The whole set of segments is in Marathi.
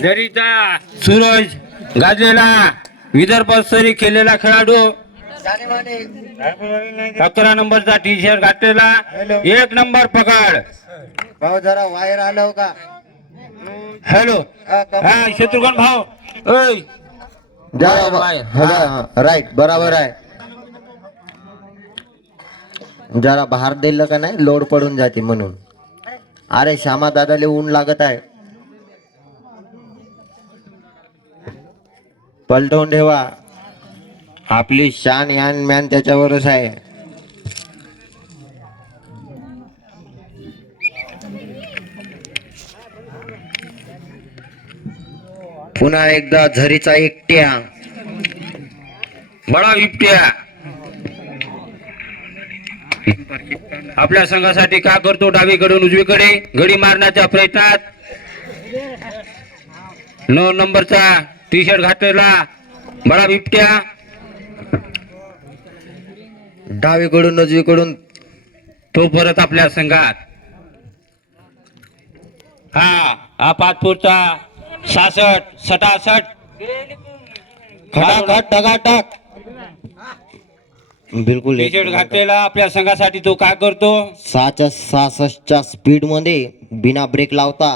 जरीचा सूरज गाजलेला विदर्भ स्तरी खेळलेला खेळाडू 11 नंबरचा टी शर्ट घातलेला 1 नंबर पकड भाऊ जरा वायर आलो का? हॅलो हा शत्रुघ्न भाऊ ओय राईट बराबर आहे. जरा बाहेर दिलं का नाही लोड पडून जाते म्हणून. अरे श्यामा दादाले ऊन लागत आहे. पलटवून ठेवा. आपली शान यान मॅन त्याच्यावरच आहे. पुन्हा एकदा झरीचा एकट्या बडा बिबट्या आपल्या संघासाठी का करतो डावीकडून उजवीकडे गडी मारण्याच्या प्रयत्नात 9 नंबरचा टी शर्ट घातलेला बडा बिबट्या डावीकडून उजवीकडून तो परत आपल्या संघात. हा पाचपूरचा 66 67 खटाखट टकाटक बिलकुल टी शर्ट घातलेला आपल्या संघासाठी तो काय करतो 66च्या स्पीड मध्ये बिना ब्रेक लावता.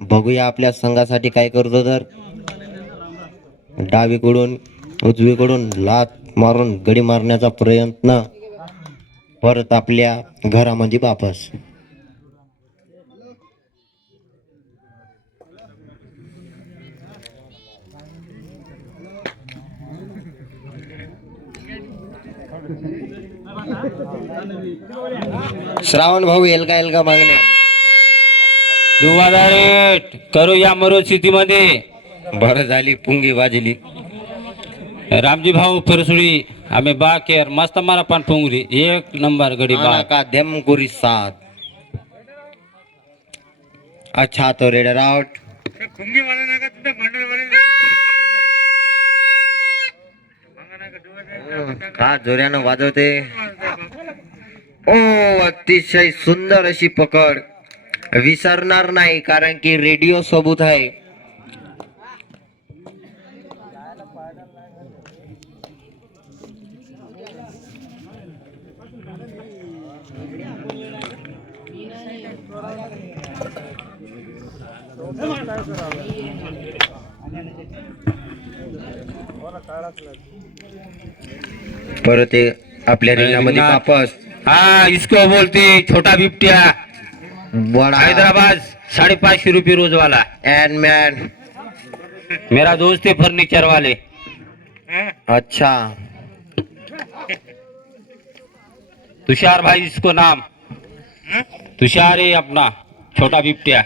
बघूया आपल्या संघासाठी काय करतो. तर डावीकडून उजवीकडून लात मारून गडी मारण्याचा प्रयत्न परत आपल्या घरामध्ये वापस. श्रावण भाऊ एलगा एलगा मागण्या 2008 करू या मरो स्थितीमध्ये बरं झाली पुंगी वाजली. रामजी भाऊ फिरसुडी आम्ही बा केअर मस्त मारा पण पुंगरी 1 नंबर गडी बा का देमकुरी 7. अच्छा तो रेडर आउट. का जोऱ्यानं वाजवते. ओ अतिशय सुंदर अशी पकड. विसरणार नाही कारण की रेडिओ सोबत आहे. परत आपल्या रिंगामध्ये वापस. हा इसको बोलते छोटा बिबट्या बडा हैदराबाद 550 रुपये रोज वाला एंड मैन. मेरा दोस्त है फर्नीचर वाले. अच्छा तुषार भाई इसको नाम तुषार है अपना छोटा बिबट्या.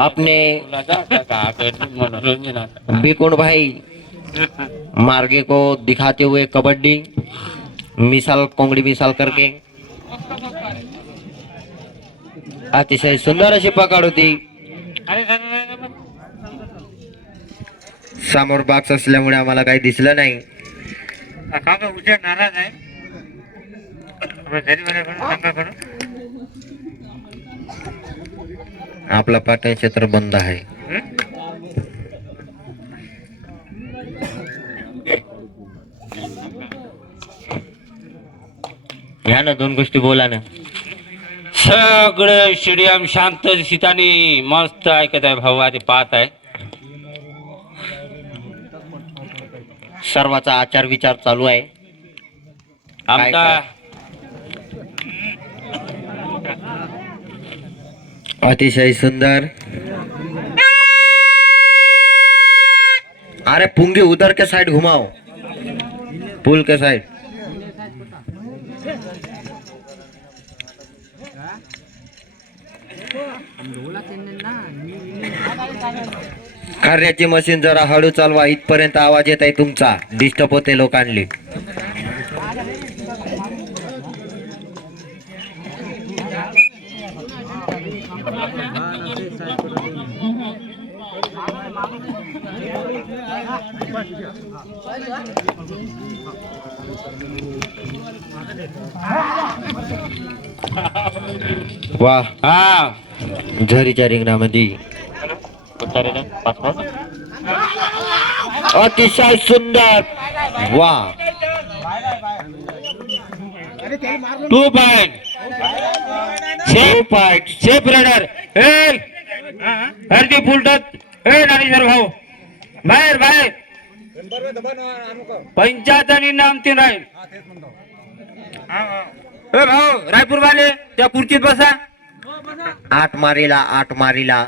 आपने बिकुण भाई मार्गे को दिखाते हुए कबड्डी मिसाल कोंगडी मिसाल करके अतिशय सुंदर अशी पकड होती. समोर बॉक्स असल्यामुळे आम्हाला काही दिसलं नाही. नाराज आहे आपला पाटण क्षेत्र बंद आहे. या ना 2 गोष्टी बोला ना. सगळं स्टेडियम शांत शीतानी मस्त ऐकत आहे भाऊ आधी पाहत आहे. सर्वाचा आचार विचार चालू आहे. आमचा अतिशय सुंदर. अरे पुंगी उधर के साइड घुमाओ पुल के साइड. कार्याची मशीन जरा हळू चालवा. इथपर्यंत आवाज येत आहे तुमचा. डिस्टर्ब होते लोकांनी. वा, हा झरीच्या रिंगणामध्ये अतिशय सुंदर. वा, 2 पॉइंट शेफ रेडर हरदी फुलटत ज्ञानेश्वर भाऊ बाहेर बाहेर 75 नाम 3 राहील. भाऊ रायपूर वाले त्या खुर्चीत बसा. 8 मारीला 8 मारीला.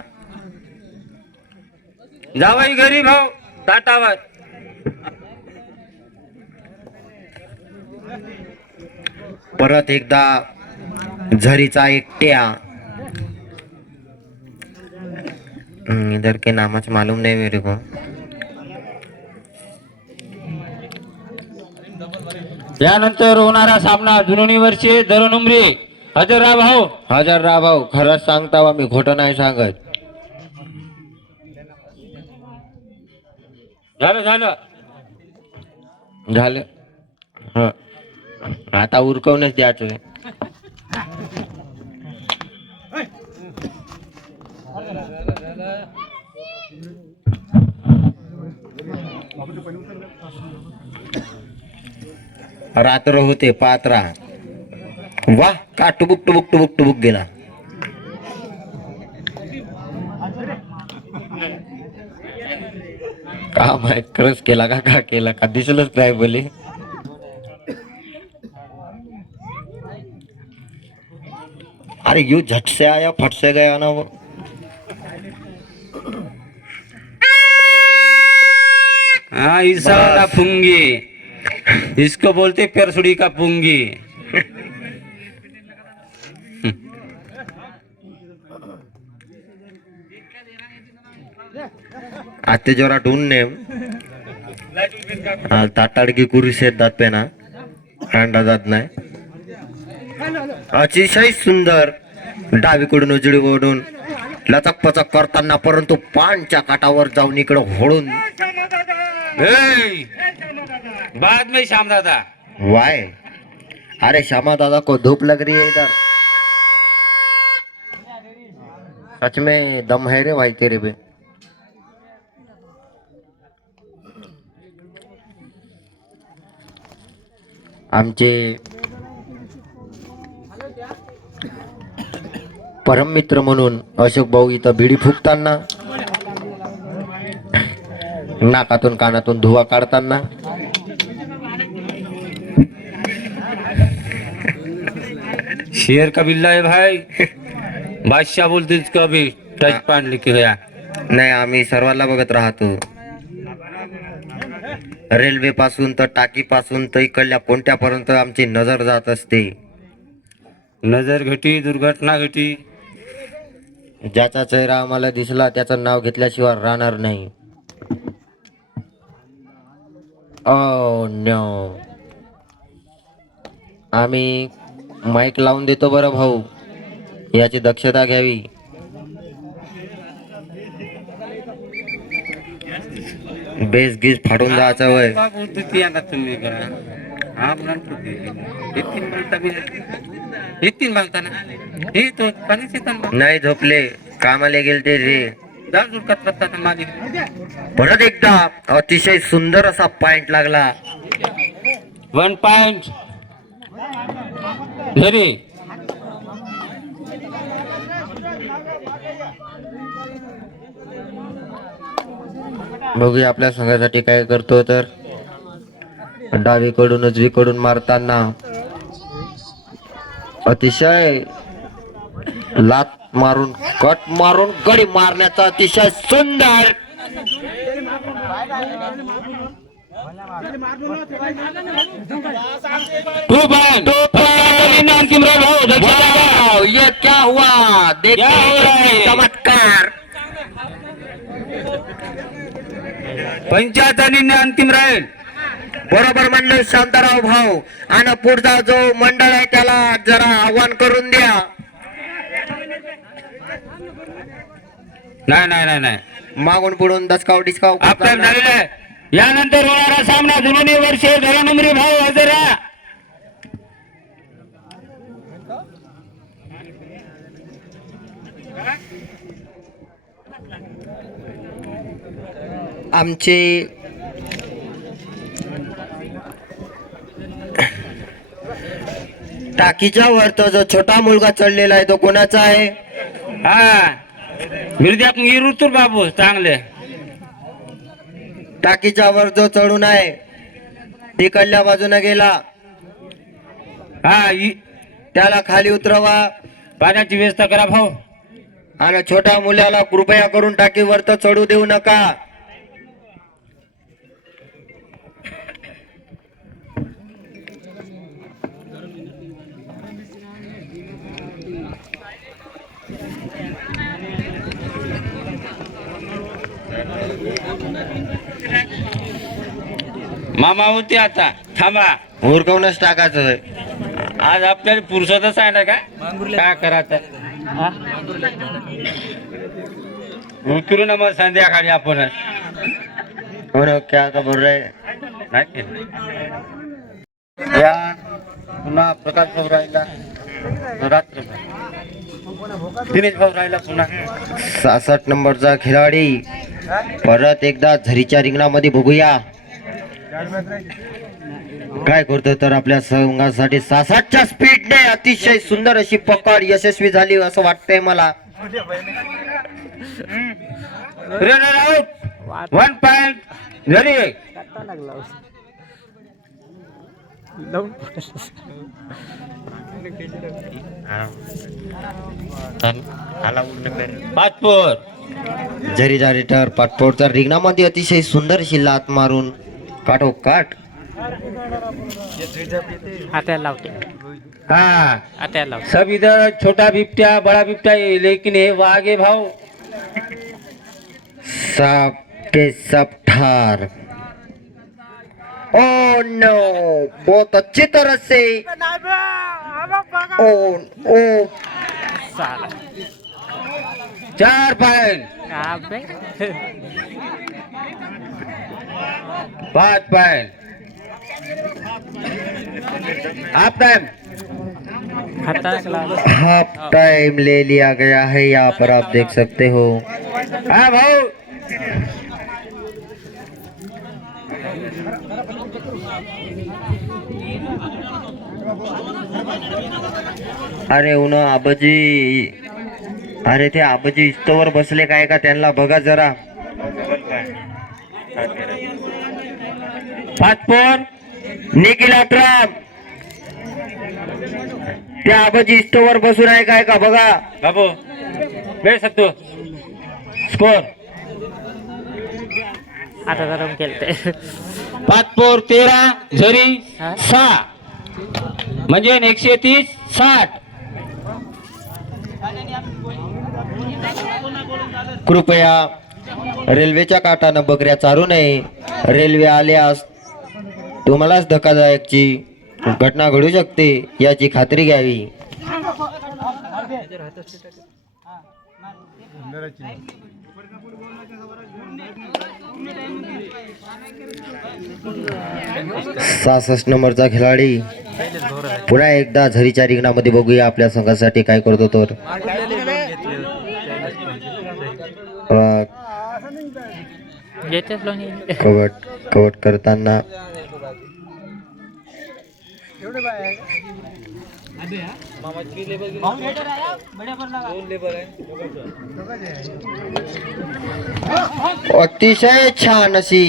जावाई घरी भाऊ ताटावर. परत एकदा झरीचा एकट्या. इधर के नामच मालूम नहीं मेरे को. त्यानंतर होणारा सामना जुनोनी वर्षे दरनुमरी हजरराव भाऊ. हजरराव भाऊ, खरंच सांगता वा, मी खोटं नाही सांगत. झालं झालं. ह, आता उरकवूनच द्यायचं. रात्र होते पात्रा. वा, का टुबुक टुबुक टुबुक टुबुक गेला. का माहित क्रस केला का केला का दिसलंच नाही बोले. अरे यू झट से आया फट से गया ना वो. हाँ ईसा बस. का पुंगी, इसको बोलते पेरसुड़ी का पुंगी. आते जरा ढूंढने ताटाडकी कुरी दात पेना कांडा जात नाही. अतिशय सुंदर. डावीकडून उजवीकडून लचक पचक करताना, परंतु पानच्या काठावर जाऊन इकडं होळून. बाद में श्याम दादा. वाय, अरे श्यामा दादा को धूप लग रही है इधर. सच में दम है रे भाई तेरे पे. आमचे परम मित्र म्हणून अशोक भाऊ इथं बिडी फुकताना, नाकातून कानातून धुवा काढताना. शेर का बिल्ला है भाई. बादशाह बोलते इसको अभी टच पॉइंट लिखे गया. नाही, आम्ही सर्वांना बघत राहतो. रेल्वे पासून तर टाकी पासून तर इकडल्या कोणत्यापर्यंत आमची नजर जात असते. नजर घटी दुर्घटना घटी. ज्याचा चेहरा आम्हाला दिसला त्याचं नाव घेतल्याशिवाय राहणार नाही. Oh no. आम्ही माईक लावून देतो बरं भाऊ, याची दक्षता घ्यावी. बेस गीस फाडून जायचं वय. तुम्ही करा. हा तीन मागता ना हे तो पाणीच येतात. नाही झोपले, कामाला गेलते रे. मागे परत एकदा अतिशय सुंदर असा पॉइंट लागला. 1 पॉइंट घरी. बघूया आपल्या संघासाठी काय करतो. तर डावीकडून उजवीकडून मारताना अतिशय लात मारून कट मारून गडी मारण्याचा अतिशय सुंदर. ये क्या हुआ, देखिए चमत्कार. 75 अंतिम राहील. बरोबर म्हणलं शांताराव भाऊ. आणि पुढचा जो मंडळ आहे त्याला जरा आव्हान करून द्या. नाही नाही नाही नाही मागून पुढून दसकाव डिस्काव आपल्या झालेला आहे. यानंतर होणारा सामना जुलूनी वर्षे धरनंबरी भाऊ हजरा. आमचे टाकीच्या वरचा जो छोटा मुलगा चढलेला आहे तो कोणाचा आहे? हा मिरजा ऋतूर बाबू चांगले. टाकीच्या वर जो चढून आहे तिकडल्या बाजूने गेला, हा त्याला खाली उतरवा पाण्याची व्यवस्था करा भाऊ. आणि छोट्या मुलाला कृपया करून टाकीवर तर चढू देऊ नका. मामा होते आता थांबा. हुरकवूनच टाकायचं आहे. आज आपल्याला पुरुषातच आहे ना काय करायचं. उतरू ना मग संध्याकाळी आपण. हो ना, क्या खबर रे? या पुन्हा प्रकाश भाऊ राहिला, रात्र दिनेश भाऊ राहिला पुन्हा. 66 नंबरचा खिलाडी परत एकदा झरीच्या रिंगणामध्ये बघूया काय करतो. तर आपल्या संघासाठी 66च्या स्पीडने अतिशय सुंदर अशी पकड यशस्वी झाली असं वाटतंय मला. रनर आउट 1 पॉइंट झरी. पाचपोर झरीचा रिटर पाटपोटच्या रिंगणामध्ये अतिशय सुंदर अशी लात मारून काठोकाठ हाँ सब इधर छोटा बिपट्या बड़ा बिपट्या लेकिन ये वागे भाव सब के सब ठार. ओ नो, बहुत अच्छी तरह से. ओ ओ 4 point 5 point. Half time. Half time ले लिया गया है. यहाँ पर आप देख सकते हो. हाँ भाऊ. अरे उन आबाजी, अरे ते आबाजी इस्तवर बसले काय का, त्यांना बघा जरा. पाचपोर निखिल अट्राम त्या आबाजी इस्तवर बसून आहे काय का बघा. बाबू वेळ सकतो. स्कोर आता गरम केलते. पाचपोर 13 झरी 6 म्हणजे 130 60. कृपया रेल्वेच्या काटानं बकऱ्या चारू नये. रेल्वे आल्यास तुम्हालाच धक्कादायकची घटना घडू शकते याची खात्री घ्यावी. सहासष्ट नंबरचा खिलाडी पुन्हा एकदा झरीच्या रिंगणामध्ये बघूया आपल्या संघासाठी काय करतो. तर कवट करताना अतिशय छान अशी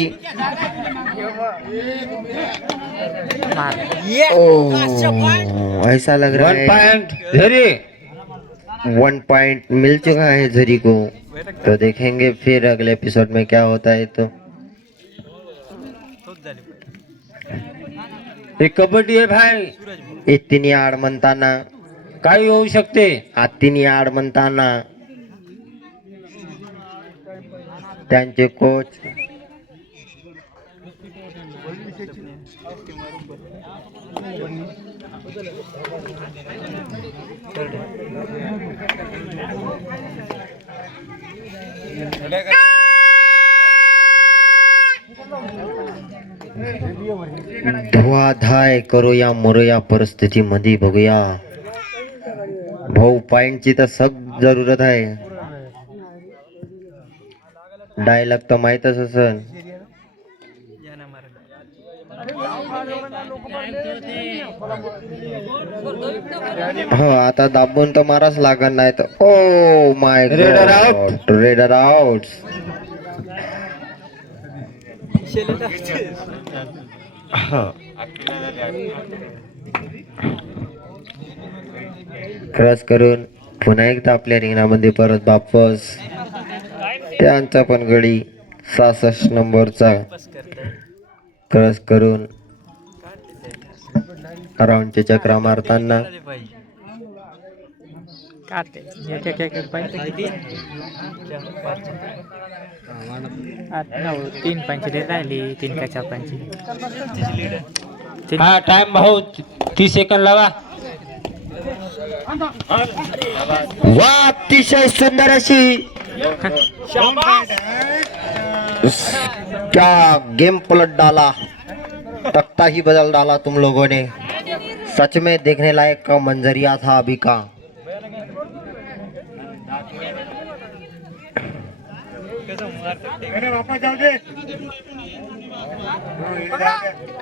ऐसा लग रहा 1 है पॉइंट झरी. 1 पॉइंट मिल चुका है झरी को. तो देखेंगे फिर अगले एपिसोड में क्या होता है. तो हे कबड्डी आहे भाई. इतनी आड म्हणताना काही होऊ शकते. आत्तीनी आड म्हणताना त्यांचे कोच धुवाधाय करूया मरूया परिस्थितीमध्ये बघूया भाऊ. पॉइंटची तर सग जरूरत आहे. डायलॉग तर माहीतच असन. हो आता दाबून तर माराच लागत नाही तर. Oh my Raider out. Raider out. Cross करून पुन्हा एकदा आपल्या रिंगणामध्ये परत वापस. त्यांचा पण गडी 66 नंबरचा क्रॉस करून राऊंडचे चक्रा मारताना काढते एक एक एक पाहिजे 8 9 3 पंचली राहिली 3 का 4 पंचली. हा टाइम भाऊ 30 सेकंद लावा. वा अतिशय सुंदर अशी क्या गेम पलट डाला. तख्ता ही बदल डाला तुम लोगों ने. सच में देखने लायक का मंजरिया था अभी का. वापस जाऊ दे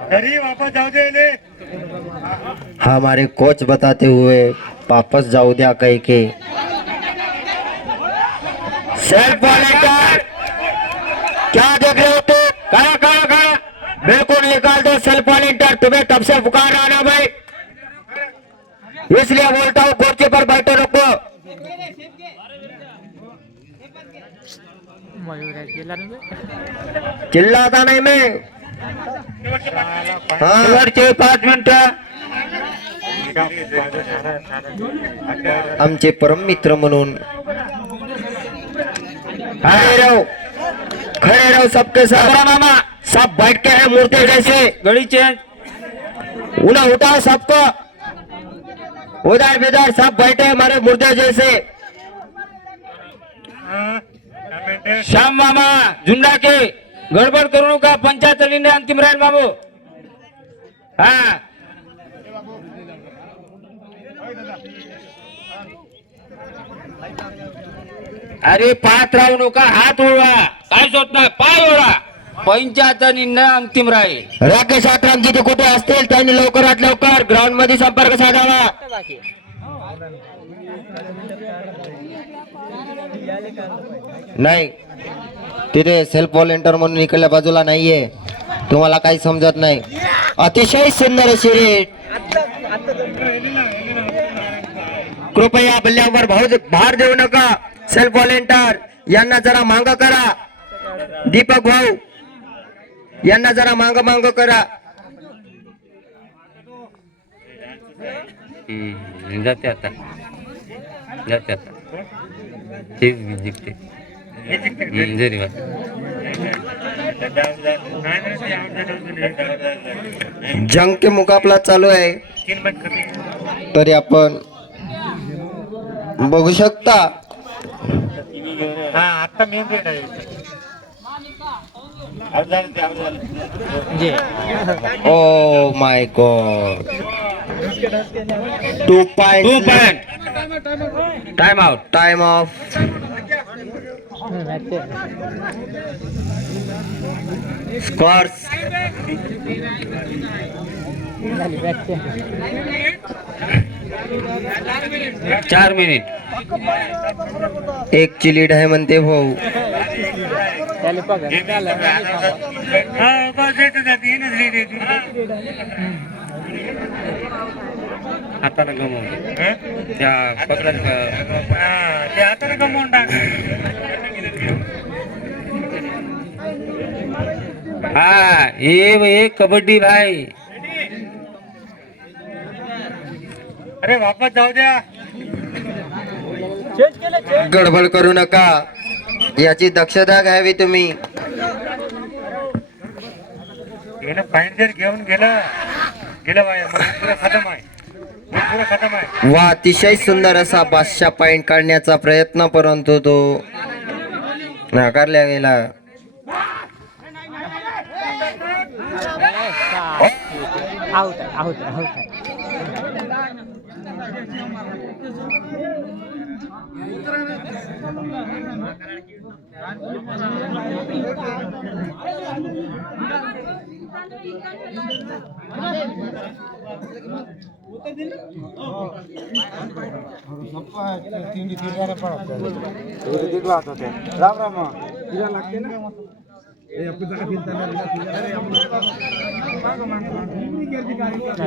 घरी वापस जाऊ दे. हमारे कोच बताते हुए वापस जाओ दिया कह के. सेल्फ वॉलेंटियर क्या देख रहे हो तुम. खड़ा खड़ा खड़ा बिल्कुल निकाल दो सेल्फ वॉलेंटियर. तुम्हें तब से पुकार रहा ना भाई, इसलिए बोलता हूँ कोच पर बैठे रखो. मयूर गेला ना चिल्लाता नाही मैं. हाँ शेवटचे 5 मिनिटं. आमचे परम मित्र म्हणून खड़े रहो सबके साथ. मामा सब बैठ के हैं मूर्ति जैसे. गडी चेंज. उन्हें उठाओ सबको. उधर विधर सब बैठे हमारे मुर्दे जैसे. श्याम मामा झुंडा के गडबड करू नका. पंचायत निर्णय अंतिम राहील बाबू. हा अरे पाच राहू नका. हात ओळवा. काय होत नाही. पाय ओळा. पंचायत निर्णय अंतिम राहील. राकेश आटराम जिथे कुठे असतील त्यांनी लवकरात लवकर ग्राउंड मध्ये संपर्क साधावा. नाही तिथे सेल्फ व्हॉलेंटियर म्हणून इकडल्या बाजूला नाहीये. तुम्हाला काही समजत नाही. अतिशय सुंदर अशी रेट. कृपया बल्ल्यावर भार देऊ नका. सेल्फ व्हॉलेंटियर यांना जरा मांग करा. दीपक भाऊ यांना जरा मांग करा. जाते आता. जाते आता. ते जिंकते. जरी वा. जंग के मुकाबला चालू आहे तरी आपण बघू शकता. आता मेन रेट आहे. जे oh my God. 2 point. Time out. Time of. Scores 4 minute. 1 ची लीड आहे म्हणते भाऊ. त्याला पगार हाताला गमवून त्या पकडायला ते हाताने गमवून टाक. हा ये कबड्डी भाई. अरे वापस जाऊ द्या. गडबड करू नका. याची दक्षता घ्यावी तुम्ही. पॉइंट जर घेऊन गेलं बाय पुरा खतम आहे. पुरा खतम आहे. वा अतिशय सुंदर असा 500 पॉइंट काढण्याचा प्रयत्न, परंतु तो नाकारल्या गेला. आउट आहे आउट आहे आउट आहे.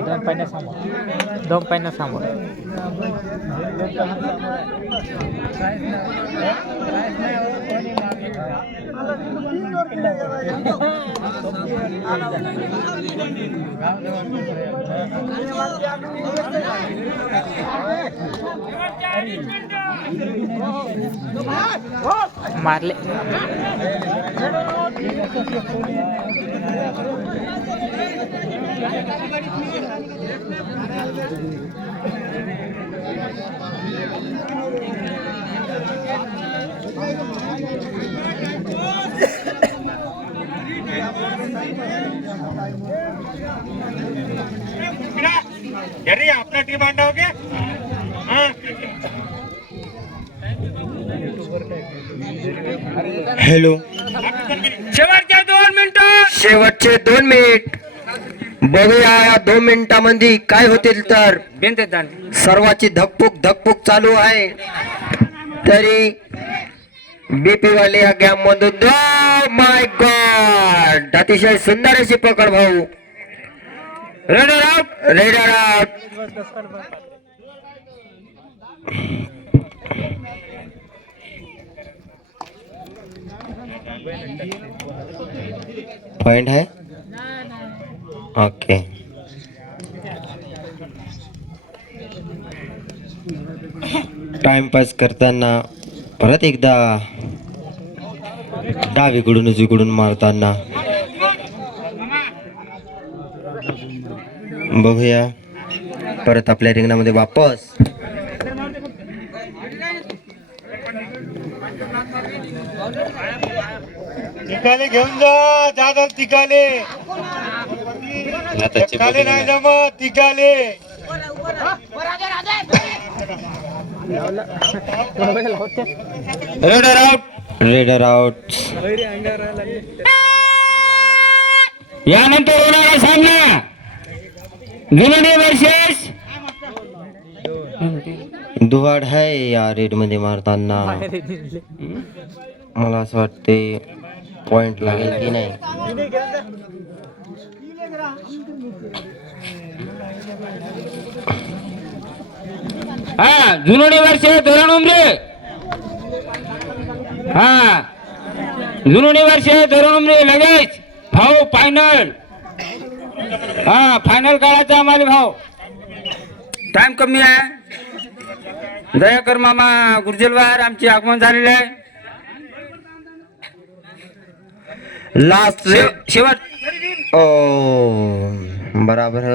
दोन पाहिजे समोर दोन पाहिजे समोर. मारले. अरे अपना टीम आंडा हो गया. हाँ. हॅलो. शेवटचे 2 मिनिटं. शेवटचे 2 मिनिट. बघूया या 2 मिनिटांमध्ये काय होतील तर. बेनते दान. सर्वांची धकपूक चालू आहे. तरी बीपी वाले या गॅम मधून माय गॉड अतिशय सुंदर अशी पकड भाऊ. Runner out. Raider out. Point है. ओके. टाइमपास करताना परत एकदा डावीकडून उजवीकडून मारताना बघूया परत आपल्या रिंगणामध्ये वापस. तिकाले घेऊन जा जाधव. तिकाले नाही जमत. तिकाले रेडर आउट. Raider out. यानंतर होणारा सामना जुनोनी वर्सेस दुहाड है या रेड मध्ये मारताना. मला असं वाटते पॉइंट लागेल की नाही. हा जुनोनी वर्सेस धोरण उमरे. हा जुनोनी वर्सेस धोरण उमरे लगेच भाऊ फायनल. हा फायनल काढायचा आम्हाला भाऊ. टाइम कमी आहे. दयाकर मामा गुर्जलवार आमचे आगमन झालेले आहे. लास्ट शेवट. ओ बराबर है.